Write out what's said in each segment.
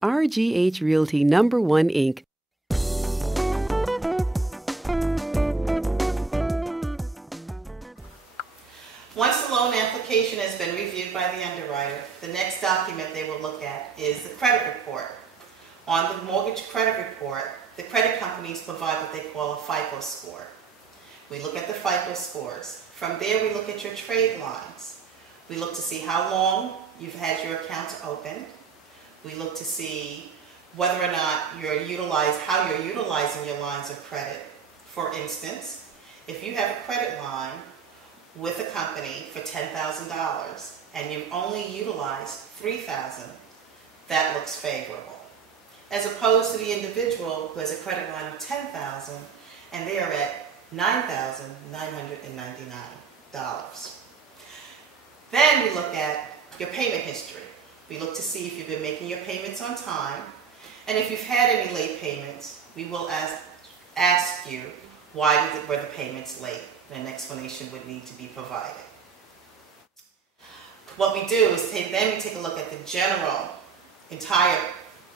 RGH Realty #1 Inc. Once the loan application has been reviewed by the underwriter, the next document they will look at is the credit report. On the mortgage credit report, the credit companies provide what they call a FICO score. We look at the FICO scores. From there, we look at your trade lines. We look to see how long you've had your accounts open. We look to see whether or not how you're utilizing your lines of credit. For instance, if you have a credit line with a company for $10,000 and you've only utilized $3,000, that looks favorable. As opposed to the individual who has a credit line of $10,000 and they are at $9,999. Then we look at your payment history. We look to see if you've been making your payments on time, and if you've had any late payments, we will ask you why were the payments late. An explanation would need to be provided. What we do is then we take a look at the entire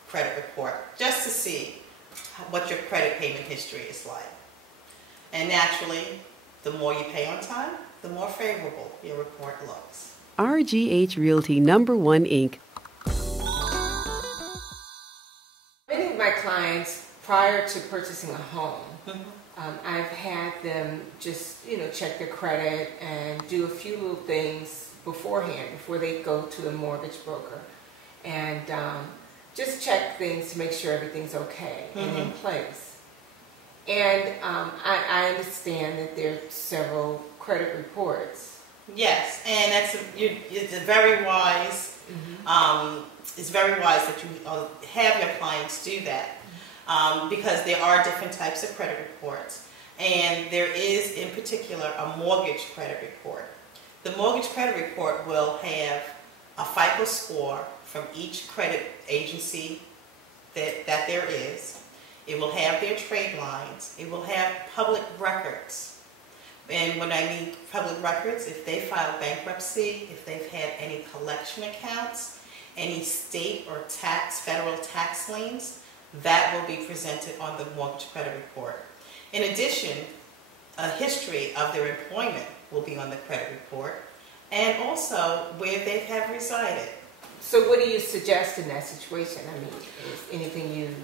credit report, just to see what your credit payment history is like. And naturally, the more you pay on time, the more favorable your report looks. RGH Realty #1 Inc. Many of my clients, prior to purchasing a home, I've had them just, check their credit and do a few little things beforehand, before they go to the mortgage broker. And just check things to make sure everything's okay and in place. And I understand that there are several credit reports. Yes, and it's very wise. It's very wise that you have your clients do that, because there are different types of credit reports, and there is in particular a mortgage credit report. The mortgage credit report will have a FICO score from each credit agency that there is. It will have their trade lines. It will have public records. And when I mean public records, if they file bankruptcy, if they've had any collection accounts, any state or federal tax liens, that will be presented on the mortgage credit report. In addition, a history of their employment will be on the credit report, and also where they have resided. So what do you suggest in that situation? I mean, is anything you...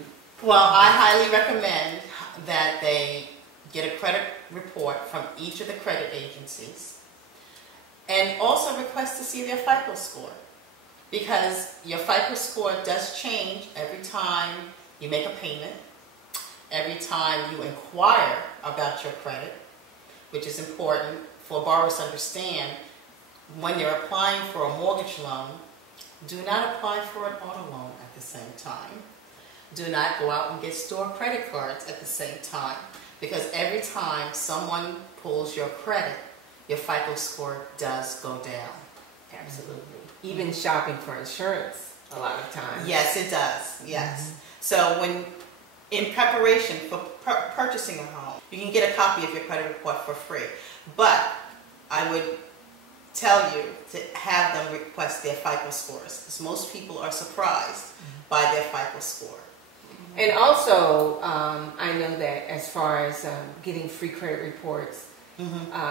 Well, I highly recommend that they get a credit report from each of the credit agencies, and also request to see their FICO score, because your FICO score does change every time you make a payment, every time you inquire about your credit, which is important for borrowers to understand. When they're applying for a mortgage loan, do not apply for an auto loan at the same time. Do not go out and get store credit cards at the same time, because every time someone pulls your credit, your FICO score does go down. Absolutely. Even shopping for insurance a lot of times. Yes, it does. Yes. So when in preparation for purchasing a home, you can get a copy of your credit report for free. But I would tell you to have them request their FICO scores, because most people are surprised by their FICO score. And also, I know that as far as getting free credit reports,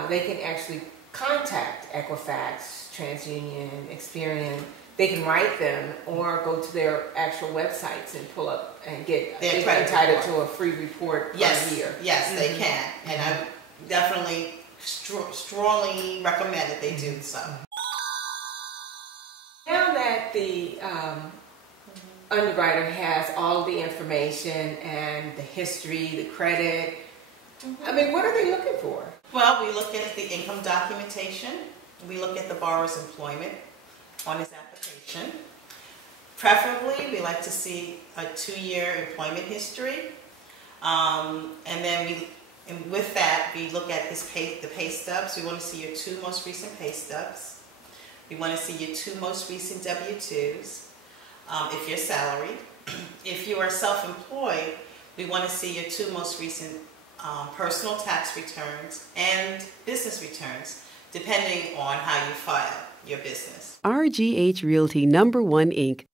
they can actually contact Equifax, Transunion, Experian. They can write them or go to their actual websites and pull up and get entitled to a free report per year. Yes, they can. And I definitely strongly recommend that they do so. Now that the underwriter has all the information and the history, the credit, I mean, what are they looking for? Well, we look at the income documentation. We look at the borrower's employment on his application. Preferably, we like to see a 2-year employment history. And then with that, we look at the pay stubs. We want to see your 2 most recent pay stubs. We want to see your 2 most recent W-2s. If you're salaried. If you are self-employed, we want to see your 2 most recent personal tax returns and business returns, depending on how you file your business. RGH Realty #1 Inc.